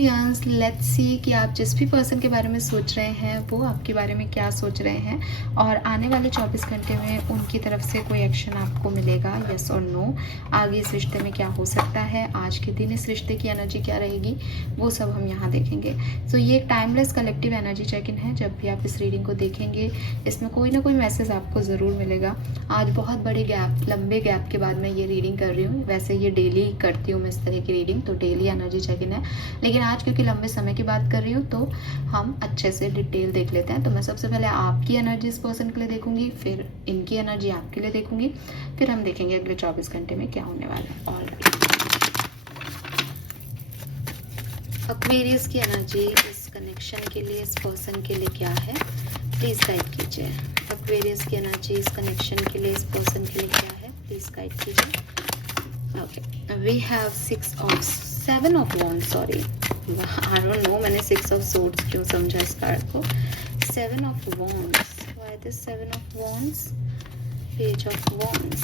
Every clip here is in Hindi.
यस, लेट्स सी कि आप जिस भी पर्सन के बारे में सोच रहे हैं वो आपके बारे में क्या सोच रहे हैं और आने वाले 24 घंटे में उनकी तरफ से कोई एक्शन आपको मिलेगा, यस और नो। आगे इस रिश्ते में क्या हो सकता है, आज के दिन इस रिश्ते की एनर्जी क्या रहेगी, वो सब हम यहाँ देखेंगे। सो ये एक timeless collective energy check in है। जब भी आप इस रीडिंग को देखेंगे इसमें कोई ना कोई मैसेज आपको ज़रूर मिलेगा। आज बहुत बड़े गैप, लंबे गैप के बाद मैं ये रीडिंग कर रही हूँ। वैसे ये डेली करती हूँ मैं इस तरह की रीडिंग, तो डेली एनर्जी चेक इन है, लेकिन आज क्योंकि लंबे समय की बात कर रही हूँ तो हम अच्छे से डिटेल देख लेते हैं। तो मैं सबसे पहले आपकी एनर्जी इस पर्सन के लिए देखूंगी, फिर इनकी एनर्जी आपके लिए देखूंगी, फिर हम देखेंगे अगले 24 घंटे में क्या होने वाला है। ऑलराइट, एक्वेरियस की एनर्जी इस कनेक्शन के लिए, इस पर्सन के लिए क्या है, प्लीज गाइड कीजिए। एक्वेरियस की एनर्जी इस कनेक्शन के लिए, इस पर्सन के लिए क्या है, प्लीज गाइड कीजिए। Okay, we have 7 of wands, sorry I don't know मैंने 6 of swords क्यों समझा इस कार्ड को। 7 of wands, why this 7 of wands, page of wands।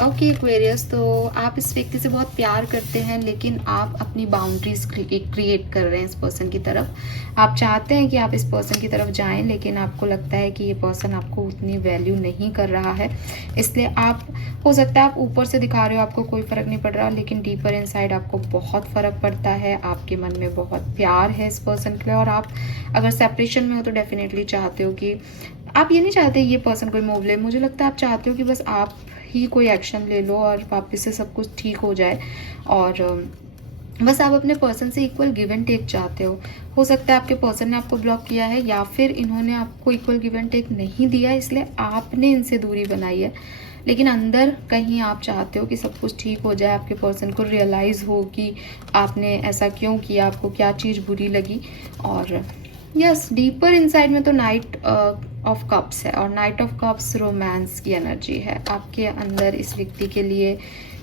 Okay Aquarius, तो आप इस व्यक्ति से बहुत प्यार करते हैं लेकिन आप अपनी बाउंड्रीज क्रिएट कर रहे हैं इस पर्सन की तरफ। आप चाहते हैं कि आप इस पर्सन की तरफ जाएं लेकिन आपको लगता है कि ये पर्सन आपको उतनी वैल्यू नहीं कर रहा है, इसलिए आप, हो सकता है आप ऊपर से दिखा रहे हो आपको कोई फ़र्क नहीं पड़ रहा, लेकिन डीपर इनसाइड आपको बहुत फ़र्क पड़ता है। आपके मन में बहुत प्यार है इस पर्सन के लिए, और आप अगर सेपरेशन में हो तो डेफिनेटली चाहते हो कि, आप ये नहीं चाहते ये पर्सन कोई मूव ले, मुझे लगता है आप चाहते हो कि बस आप ही कोई एक्शन ले लो और वापस से सब कुछ ठीक हो जाए, और बस आप अपने पर्सन से इक्वल गिव एंड टेक चाहते हो सकता है आपके पर्सन ने आपको ब्लॉक किया है या फिर इन्होंने आपको इक्वल गिव एंड टेक नहीं दिया, इसलिए आपने इनसे दूरी बनाई है, लेकिन अंदर कहीं आप चाहते हो कि सब कुछ ठीक हो जाए, आपके पर्सन को रियलाइज़ हो कि आपने ऐसा क्यों किया, आपको क्या चीज़ बुरी लगी। और यस, डीपर इनसाइड में तो नाइट ऑफ कप्स है, और नाइट ऑफ कप्स रोमांस की एनर्जी है। आपके अंदर इस व्यक्ति के लिए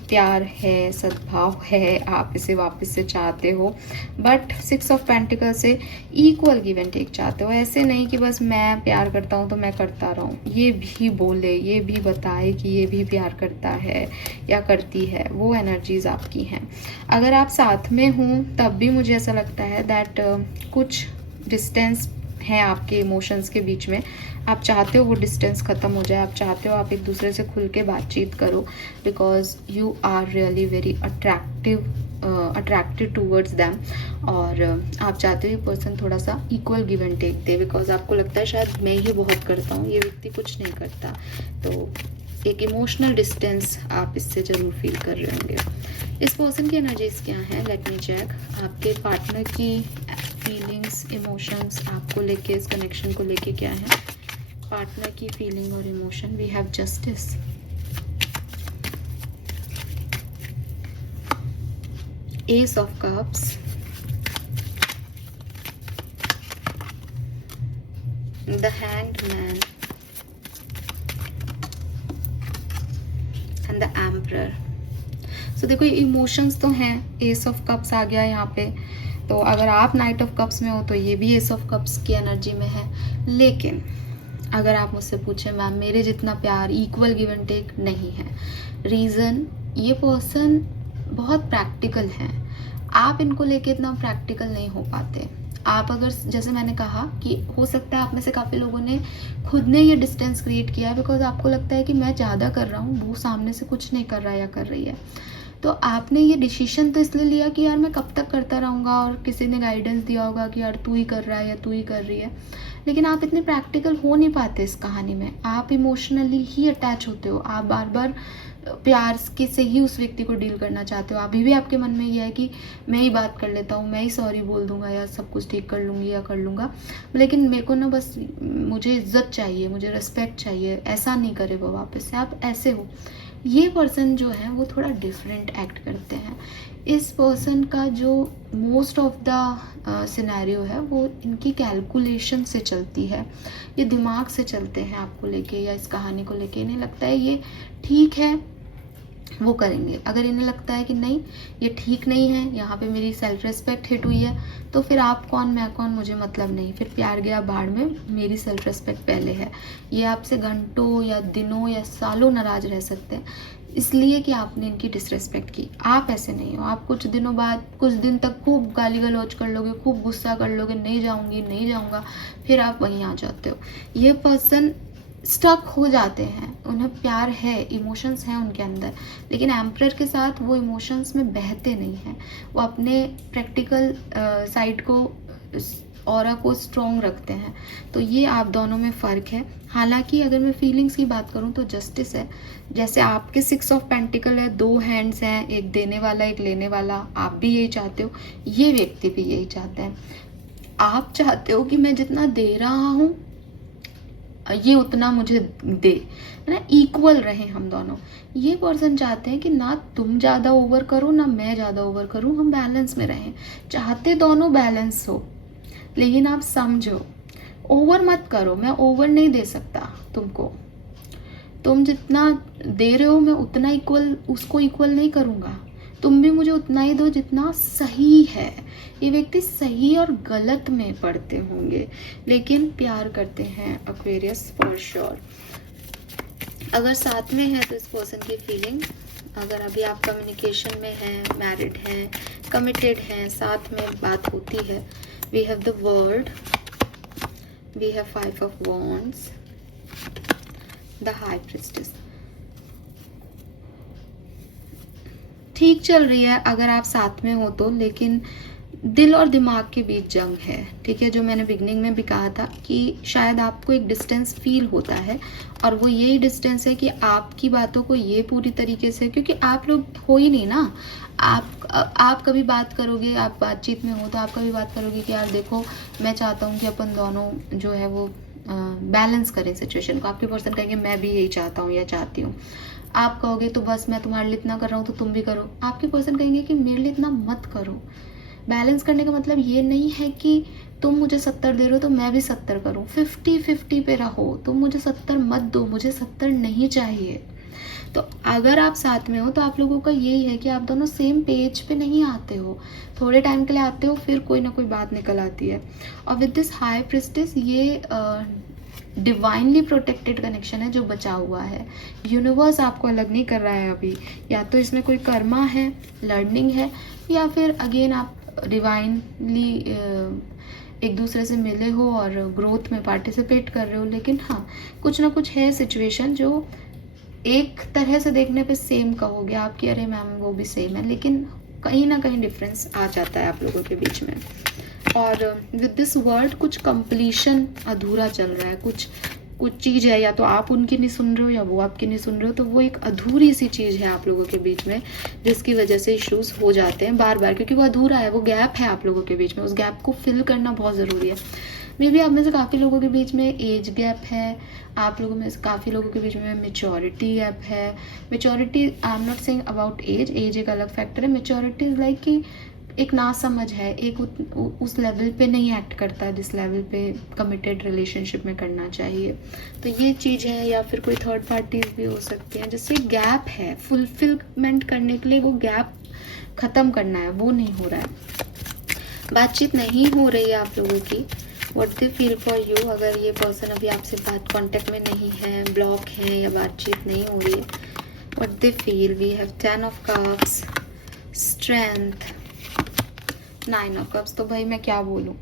प्यार है, सद्भाव है, आप इसे वापस से चाहते हो, बट 6 ऑफ पेंटिकल से इक्वल गिव एंड टेक चाहते हो। ऐसे नहीं कि बस मैं प्यार करता हूँ तो मैं करता रहूँ, ये भी बोले, ये भी बताए कि ये भी प्यार करता है या करती है, वो एनर्जीज आपकी हैं। अगर आप साथ में हूँ तब भी मुझे ऐसा लगता है दैट कुछ डिस्टेंस है आपके इमोशंस के बीच में, आप चाहते हो वो डिस्टेंस ख़त्म हो जाए, आप चाहते हो आप एक दूसरे से खुल के बातचीत करो, because you are really very attracted towards them, और आप चाहते हो ये पर्सन थोड़ा सा इक्वल गिव एंड टेक दे, बिकॉज आपको लगता है शायद मैं ही बहुत करता हूँ, ये व्यक्ति कुछ नहीं करता। तो एक इमोशनल डिस्टेंस आप इससे ज़रूर फील कर रहे होंगे। इस पर्सन की एनर्जीज क्या है, लेट मी चेक। आपके पार्टनर की फीलिंग्स, इमोशंस आपको लेके, इस कनेक्शन को लेके क्या है, पार्टनर की फीलिंग और emotion. We have justice, ace of cups, the hanged man and the emperor. So देखो, ये इमोशंस तो हैं, एस ऑफ कप्स आ गया यहाँ पे, तो अगर आप नाइट ऑफ कप्स में हो तो ये भी एस ऑफ कप्स की एनर्जी में है। लेकिन अगर आप मुझसे पूछें मैम मेरे जितना प्यार, इक्वल गिव एंड टेक नहीं है। रीज़न, ये पर्सन बहुत प्रैक्टिकल हैं, आप इनको लेके इतना प्रैक्टिकल नहीं हो पाते। आप अगर, जैसे मैंने कहा कि हो सकता है आप में से काफ़ी लोगों ने खुद ने ये डिस्टेंस क्रिएट किया है, बिकॉज आपको लगता है कि मैं ज़्यादा कर रहा हूँ, वो सामने से कुछ नहीं कर रहा या कर रही है, तो आपने ये डिसीजन तो इसलिए लिया कि यार मैं कब तक करता रहूँगा, और किसी ने गाइडेंस दिया होगा कि यार तू ही कर रहा है या तू ही कर रही है, लेकिन आप इतने प्रैक्टिकल हो नहीं पाते इस कहानी में। आप इमोशनली ही अटैच होते हो, आप बार बार प्यार के से ही उस व्यक्ति को डील करना चाहते हो। अभी भी आपके मन में ये है कि मैं ही बात कर लेता हूँ, मैं ही सॉरी बोल दूंगा या सब कुछ ठीक कर लूँगी या कर लूँगा, लेकिन मेरे को ना बस मुझे इज्जत चाहिए, मुझे रिस्पेक्ट चाहिए, ऐसा नहीं करे वो वापस से। आप ऐसे हो। ये पर्सन जो है वो थोड़ा डिफरेंट एक्ट करते हैं। इस पर्सन का जो मोस्ट ऑफ द सिनेरियो है वो इनकी कैलकुलेशन से चलती है, ये दिमाग से चलते हैं आपको लेके या इस कहानी को लेके। इन्हें लगता है ये ठीक है, वो करेंगे। अगर इन्हें लगता है कि नहीं ये ठीक नहीं है, यहाँ पे मेरी सेल्फ रिस्पेक्ट हिट हुई है, तो फिर आप कौन मैं कौन, मुझे मतलब नहीं, फिर प्यार गया भाड़ में, मेरी सेल्फ रिस्पेक्ट पहले है। ये आपसे घंटों या दिनों या सालों नाराज रह सकते हैं इसलिए कि आपने इनकी डिसरिस्पेक्ट की। आप ऐसे नहीं हो। आप कुछ दिनों बाद, कुछ दिन तक खूब गाली गलौज कर लोगे, खूब गुस्सा कर लोगे, नहीं जाऊंगी नहीं जाऊंगा, फिर आप वहीं आ जाते हो। ये पर्सन स्टक हो जाते हैं, उन्हें प्यार है, इमोशंस हैं उनके अंदर, लेकिन एम्परर के साथ वो इमोशंस में बहते नहीं हैं। वो अपने प्रैक्टिकल साइड को, ऑरा को स्ट्रॉन्ग रखते हैं। तो ये आप दोनों में फ़र्क है। हालांकि अगर मैं फीलिंग्स की बात करूं तो जस्टिस है। जैसे आपके 6 ऑफ पेंटिकल है, 2 हैंड्स हैं, एक देने वाला एक लेने वाला, आप भी यही चाहते हो, ये व्यक्ति भी यही चाहते हैं। आप चाहते हो कि मैं जितना दे रहा हूँ ये उतना मुझे दे, है ना, इक्वल रहे हम दोनों। ये पर्सन चाहते हैं कि ना तुम ज़्यादा ओवर करो ना मैं ज़्यादा ओवर करूँ, हम बैलेंस में रहें। चाहते दोनों बैलेंस हो, लेकिन आप समझो, ओवर मत करो। मैं ओवर नहीं दे सकता तुमको, तुम जितना दे रहे हो मैं उतना इक्वल, उसको इक्वल नहीं करूँगा। तुम भी मुझे उतना ही दो जितना सही है। ये व्यक्ति सही और गलत में पढ़ते होंगे, लेकिन प्यार करते हैं एक्वेरियस फॉर श्योर। अगर साथ में है तो इस पर्सन की फीलिंग, अगर अभी आप कम्युनिकेशन में हैं, मैरिड हैं, कमिटेड हैं, साथ में बात होती है, we have the world, we have 5 of wands, the high priestess. ठीक चल रही है अगर आप साथ में हो तो, लेकिन दिल और दिमाग के बीच जंग है। ठीक है, जो मैंने बिगनिंग में भी कहा था कि शायद आपको एक डिस्टेंस फील होता है, और वो यही डिस्टेंस है कि आपकी बातों को ये पूरी तरीके से, क्योंकि आप लोग हो ही नहीं ना, आप कभी बात करोगे, आप बातचीत में हो तो आप कभी बात करोगे कि यार देखो मैं चाहता हूँ कि अपन दोनों जो है वो बैलेंस करें सिचुएशन को। आपके पर्सन कहेंगे मैं भी यही चाहता हूँ या चाहती हूँ। आप कहोगे तो बस मैं तुम्हारे लिए इतना कर रहा हूँ तो तुम भी करो। आपके पर्सन कहेंगे कि मेरे लिए इतना मत करो। बैलेंस करने का मतलब ये नहीं है कि तुम मुझे 70 दे रहे हो तो मैं भी 70 करूँ। 50-50 पे रहो। तुम मुझे 70 मत दो, मुझे 70 नहीं चाहिए। तो अगर आप साथ में हो तो आप लोगों का यही है कि आप दोनों सेम पेज पे नहीं आते हो, थोड़े टाइम के लिए आते हो, फिर कोई ना कोई बात निकल आती है। और विद दिस हाई प्रिस्टेस, ये डिवाइनली प्रोटेक्टेड कनेक्शन है जो बचा हुआ है। यूनिवर्स आपको अलग नहीं कर रहा है अभी। या तो इसमें कोई कर्मा है, लर्निंग है, या फिर अगेन आप डिवाइनली एक दूसरे से मिले हो और ग्रोथ में पार्टिसिपेट कर रहे हो। लेकिन हाँ, कुछ ना कुछ है सिचुएशन जो एक तरह से देखने पे सेम कहोगे आप कि अरे मैम वो भी सेम है, लेकिन कहीं ना कहीं डिफरेंस आ जाता है आप लोगों के बीच में। और विद दिस वर्ल्ड कुछ कंप्लीशन अधूरा चल रहा है, कुछ चीज़ है, या तो आप उनकी नहीं सुन रहे हो या वो आपकी नहीं सुन रहे हो, तो वो एक अधूरी सी चीज़ है आप लोगों के बीच में, जिसकी वजह से इश्यूज हो जाते हैं बार बार, क्योंकि वो अधूरा है, वो गैप है आप लोगों के बीच में। उस गैप को फिल करना बहुत ज़रूरी है। मे बी आप में से काफ़ी लोगों के बीच में एज गैप है, आप लोगों में से काफ़ी लोगों के बीच में मेच्योरिटी गैप है। Maturity, I am not saying about age, age एक अलग फैक्टर है। मेच्योरिटी इज़ लाइक कि एक नासमझ है, एक उस लेवल पे नहीं एक्ट करता जिस लेवल पे कमिटेड रिलेशनशिप में करना चाहिए। तो ये चीज़ है, या फिर कोई थर्ड पार्टीज भी हो सकती हैं जिससे गैप है, फुलफिलमेंट करने के लिए वो गैप ख़त्म करना है, वो नहीं हो रहा है। बातचीत नहीं हो रही है आप लोगों की। What they feel for you, अगर ये पर्सन अभी आपसे बात कांटेक्ट में नहीं है, ब्लॉक है या बातचीत नहीं हो रही है, what they feel. We have 10 of cups, strength, 9 of cups. तो भाई मैं क्या बोलूँ,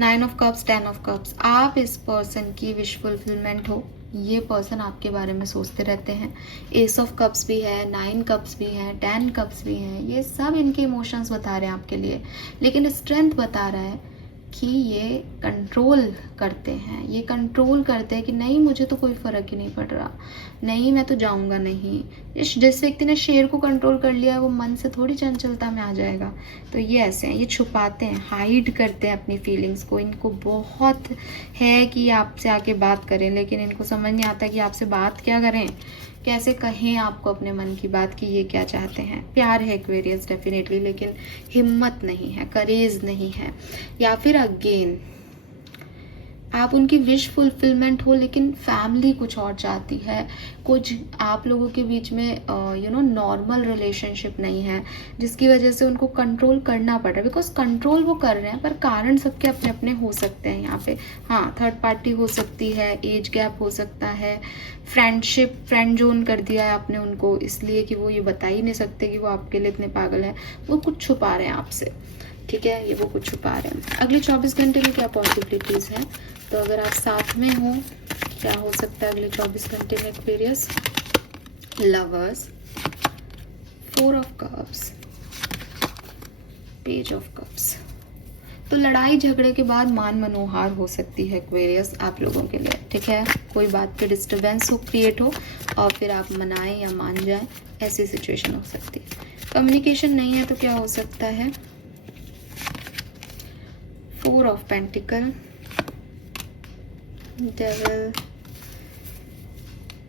9 ऑफ कप्स, 10 ऑफ कप्स। आप इस पर्सन की विश फुलफिलमेंट हो, ये पर्सन आपके बारे में सोचते रहते हैं। एस ऑफ कप्स भी है, 9 कप्स भी हैं, 10 कप्स भी हैं। ये सब इनके इमोशंस बता रहे हैं आपके लिए, लेकिन स्ट्रेंथ बता रहा है कि ये कंट्रोल करते हैं। ये कंट्रोल करते हैं कि नहीं मुझे तो कोई फ़र्क ही नहीं पड़ रहा, नहीं मैं तो जाऊंगा नहीं। जिस व्यक्ति ने शेर को कंट्रोल कर लिया है वो मन से थोड़ी चंचलता में आ जाएगा। तो ये ऐसे हैं, ये छुपाते हैं, हाइड करते हैं अपनी फीलिंग्स को। इनको बहुत है कि आपसे आके बात करें, लेकिन इनको समझ नहीं आता कि आपसे बात क्या करें, कैसे कहें आपको अपने मन की बात कि ये क्या चाहते हैं। प्यार है एक्वेरियस डेफिनेटली, लेकिन हिम्मत नहीं है, करेज नहीं है। या फिर अगेन आप उनकी विश फुलफिलमेंट हो, लेकिन फैमिली कुछ और चाहती है, कुछ आप लोगों के बीच में नॉर्मल रिलेशनशिप नहीं है, जिसकी वजह से उनको कंट्रोल करना पड़ रहा है। बिकॉज कंट्रोल वो कर रहे हैं, पर कारण सबके अपने अपने हो सकते हैं यहाँ पे। हाँ, थर्ड पार्टी हो सकती है, एज गैप हो सकता है, फ्रेंड जोन कर दिया है आपने उनको, इसलिए कि वो ये बता ही नहीं सकते कि वो आपके लिए इतने पागल हैं, वो कुछ छुपा रहे हैं आपसे, ठीक है, ये वो कुछ छुपा रहे हैं। अगले 24 घंटे में क्या पॉसिबिलिटीज़ हैं, तो अगर आप साथ में हो, क्या हो सकता है अगले 24 घंटे में Aquarius? Lovers, 4 of cups, page of cups. तो लड़ाई झगड़े के बाद मान मनोहार हो सकती है एक्वेरियस आप लोगों के लिए, ठीक है, कोई बात पे डिस्टर्बेंस हो, क्रिएट हो, और फिर आप मनाएं या मान जाएं, ऐसी सिचुएशन हो सकती है। कम्युनिकेशन नहीं है तो क्या हो सकता है? 4 ऑफ पेंटिकल, डेविल।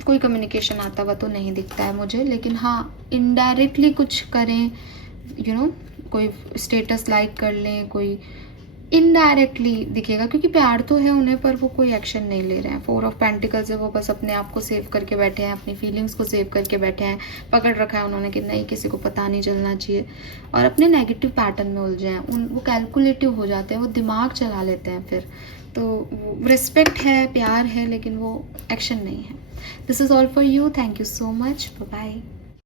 कोई कम्युनिकेशन आता हुआ तो नहीं दिखता है मुझे, लेकिन हाँ, इनडायरेक्टली कुछ करें, कोई स्टेटस लाइक कर लें, कोई इनडायरेक्टली दिखेगा, क्योंकि प्यार तो है उन्हें, पर वो कोई एक्शन नहीं ले रहे हैं। 4 ऑफ पेंटिकल्स है, वो बस अपने आप को सेव करके बैठे हैं, अपनी फीलिंग्स को सेव करके बैठे हैं, पकड़ रखा है उन्होंने कि नहीं, किसी को पता नहीं चलना चाहिए, और अपने नेगेटिव पैटर्न में उलझे हैं। वो कैलकुलेटिव हो जाते हैं, वो दिमाग चला लेते हैं फिर। तो रिस्पेक्ट है, प्यार है, लेकिन वो एक्शन नहीं है। This is all for you, thank you so much, bye bye.